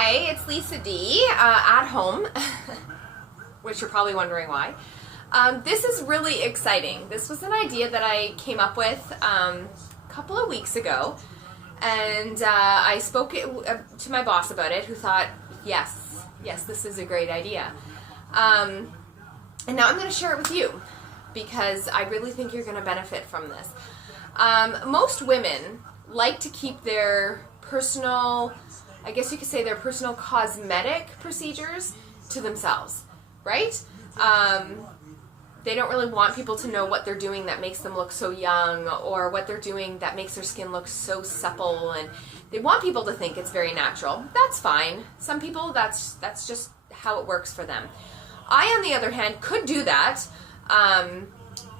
Hi, it's Lisa D at home, which you're probably wondering why. This is really exciting. This was an idea that I came up with a couple of weeks ago, and I spoke to my boss about it, who thought, yes, this is a great idea. And now I'm going to share it with you, because I really think you're going to benefit from this. Most women like to keep their personal, I guess you could say their personal cosmetic procedures to themselves, right? They don't really want people to know what they're doing that makes them look so young, or what they're doing that makes their skin look so supple, and they want people to think it's very natural. That's fine. Some people, that's just how it works for them. I, on the other hand, could do that,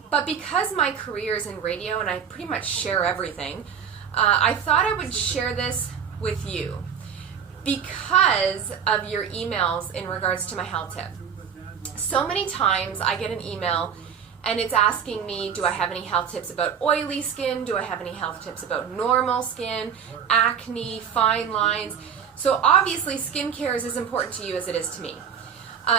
but because my career is in radio and I pretty much share everything, I thought I would share this with you because of your emails in regards to my health tip. So many times I get an email and it's asking me, do I have any health tips about oily skin? Do I have any health tips about normal skin, acne, fine lines? So obviously skincare is as important to you as it is to me.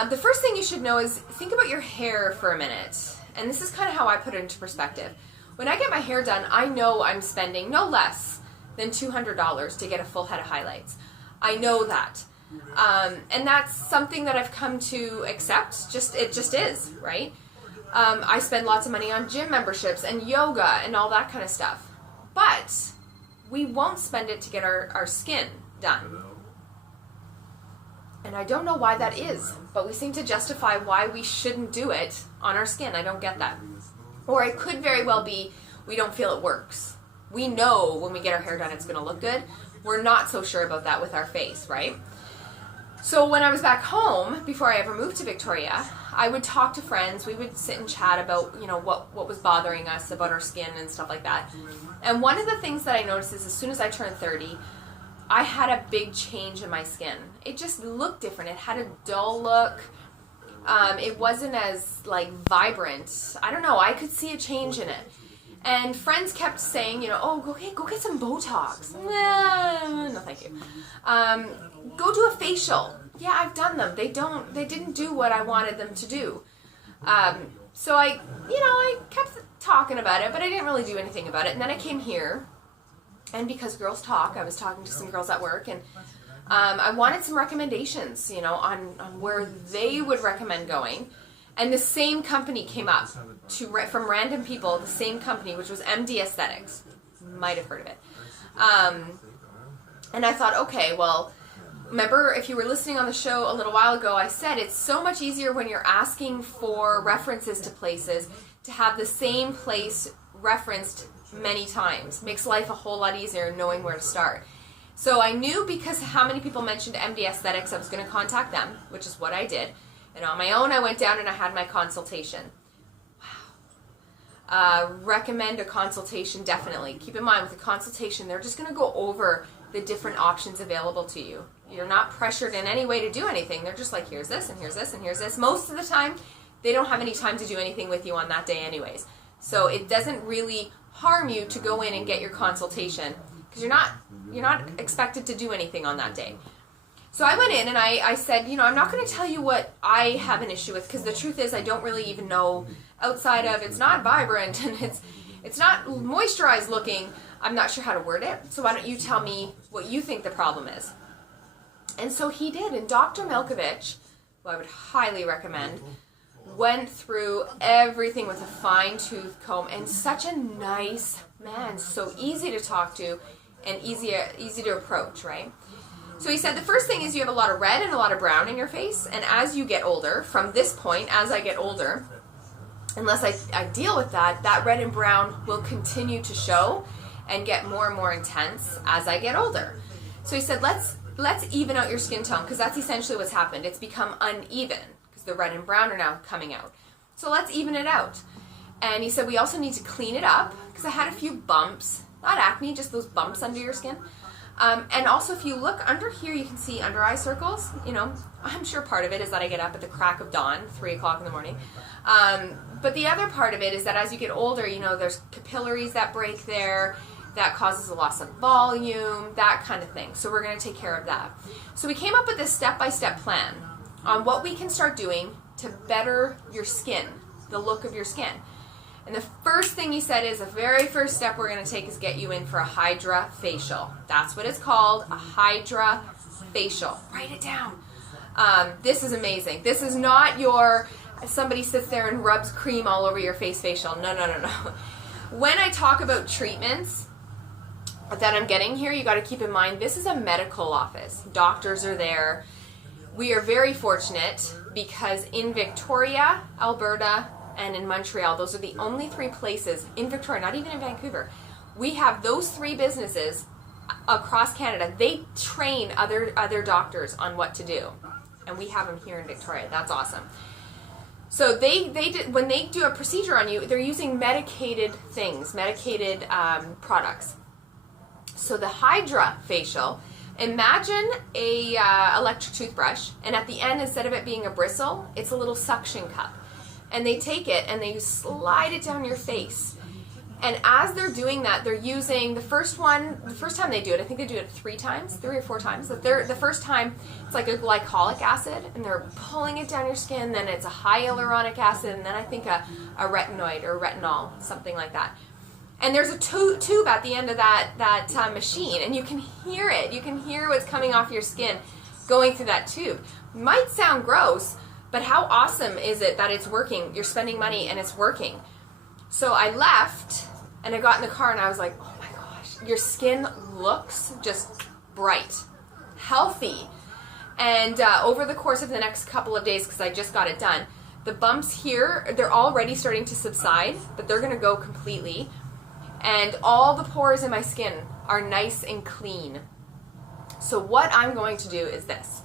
The first thing you should know is think about your hair for a minute. And this is kind of how I put it into perspective. When I get my hair done, I know I'm spending no less than $200 to get a full head of highlights. I know that. And that's something that I've come to accept. It just is, right? I spend lots of money on gym memberships and yoga and all that kind of stuff. But we won't spend it to get our skin done. And I don't know why that is, but we seem to justify why we shouldn't do it on our skin. I don't get that. Or it could very well be we don't feel it works. We know when we get our hair done it's going to look good. We're not so sure about that with our face, right? So when I was back home, before I ever moved to Victoria, I would talk to friends. We would sit and chat about, what was bothering us about our skin and stuff like that. And one of the things that I noticed is as soon as I turned 30, I had a big change in my skin. It just looked different. It had a dull look. It wasn't as vibrant. I don't know. I could see a change in it. And friends kept saying, go get some Botox. No, thank you. Go do a facial. Yeah, I've done them. They didn't do what I wanted them to do. So I kept talking about it, but I didn't really do anything about it. And then I came here, and because girls talk, I was talking to some girls at work, and I wanted some recommendations, on where they would recommend going. And the same company came up from random people, the same company, which was MD Aesthetics. Might have heard of it. And I thought, okay, well, remember if you were listening on the show a little while ago, I said it's so much easier when you're asking for references to places to have the same place referenced many times. Makes life a whole lot easier knowing where to start. So I knew because how many people mentioned MD Aesthetics, I was going to contact them, which is what I did. And on my own, I went down and I had my consultation. Wow. Recommend a consultation, definitely. Keep in mind, with a consultation, they're just going to go over the different options available to you. You're not pressured in any way to do anything. They're just like, here's this, and here's this, and here's this. Most of the time, they don't have any time to do anything with you on that day anyways. So it doesn't really harm you to go in and get your consultation, because you're not expected to do anything on that day. So I went in and I said, I'm not going to tell you what I have an issue with, because the truth is I don't really even know, outside of it's not vibrant and it's not moisturized looking. I'm not sure how to word it. So why don't you tell me what you think the problem is? And so he did. And Dr. Milkovich, who I would highly recommend, went through everything with a fine-tooth comb, and such a nice man, so easy to talk to and easy to approach, right? So he said the first thing is you have a lot of red and a lot of brown in your face, and as you get older, from this point, as I get older, unless I deal with that red and brown will continue to show and get more and more intense as I get older. So he said let's even out your skin tone, because that's essentially what's happened. It's become uneven because the red and brown are now coming out. So let's even it out. And he said we also need to clean it up, because I had a few bumps, not acne, just those bumps under your skin. And also, if you look under here, you can see under eye circles. I'm sure part of it is that I get up at the crack of dawn, 3 o'clock in the morning. But the other part of it is that as you get older, there's capillaries that break there. that causes a loss of volume, that kind of thing. So we're going to take care of that. So we came up with this step-by-step plan on what we can start doing to better your skin, the look of your skin. And the first thing he said is the very first step we're going to take is get you in for a Hydra facial. That's what it's called, a Hydra facial. Write it down. This is amazing. This is not your somebody sits there and rubs cream all over your face facial. No, no, no, no. When I talk about treatments that I'm getting here, you got to keep in mind this is a medical office. Doctors are there. We are very fortunate because in Victoria, Alberta, and in Montreal, those are the only 3 places in Victoria, not even in Vancouver. We have those 3 businesses across Canada. They train other doctors on what to do, and we have them here in Victoria. That's awesome. So when they do a procedure on you, they're using medicated things, medicated products. So the Hydra facial, imagine a electric toothbrush, and at the end, instead of it being a bristle, it's a little suction cup. And they take it and they slide it down your face. And as they're doing that, they're using the first time they do it, I think they do it 3 or 4 times. The first time, it's like a glycolic acid, and they're pulling it down your skin. Then it's a hyaluronic acid, and then I think a retinoid or retinol, something like that. And there's a tube at the end of that machine, and you can hear it. You can hear what's coming off your skin going through that tube. Might sound gross, but how awesome is it that it's working? You're spending money and it's working. So I left and I got in the car and I was like, oh my gosh, your skin looks just bright, healthy. And over the course of the next couple of days, because I just got it done, the bumps here, they're already starting to subside, but they're going to go completely. And all the pores in my skin are nice and clean. So what I'm going to do is this.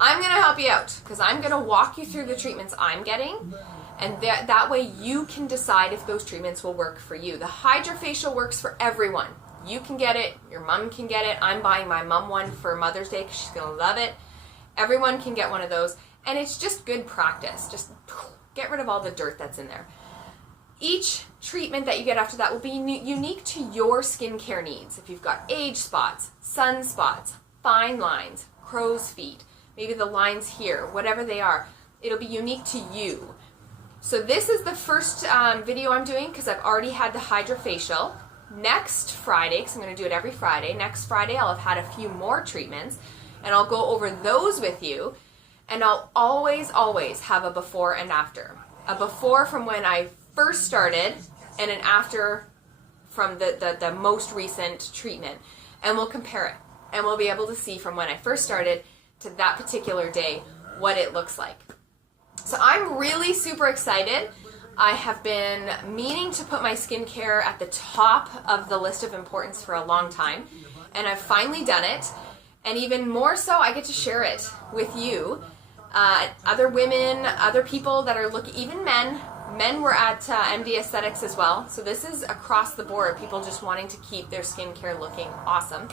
I'm going to help you out because I'm going to walk you through the treatments I'm getting, and that way you can decide if those treatments will work for you. The Hydra facial works for everyone. You can get it. Your mom can get it. I'm buying my mom one for Mother's Day because she's going to love it. Everyone can get one of those, and it's just good practice. Just get rid of all the dirt that's in there. Each treatment that you get after that will be unique to your skincare needs. If you've got age spots, sunspots, fine lines, crow's feet, maybe the lines here, whatever they are, it'll be unique to you. So this is the first video I'm doing because I've already had the Hydra facial. Next Friday, because I'm going to do it every Friday, next Friday I'll have had a few more treatments, and I'll go over those with you, and I'll always have a before and after. A before from when I first started, and an after from the most recent treatment. And we'll compare it, and we'll be able to see from when I first started to that particular day what it looks like. So I'm really super excited. I have been meaning to put my skincare at the top of the list of importance for a long time, and I've finally done it. And even more so, I get to share it with you, other women, other people that are looking, even men. Men were at MD Aesthetics as well. So this is across the board, people just wanting to keep their skincare looking awesome.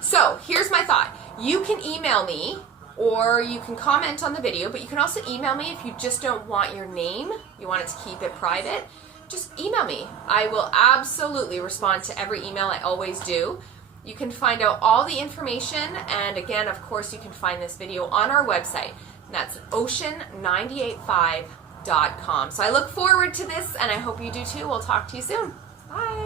So here's my thought. You can email me, or you can comment on the video, but you can also email me if you just don't want your name, you want it to keep it private, just email me. I will absolutely respond to every email. I always do. You can find out all the information, and again, of course, you can find this video on our website, and that's ocean985.com. So I look forward to this, and I hope you do too. We'll talk to you soon. Bye.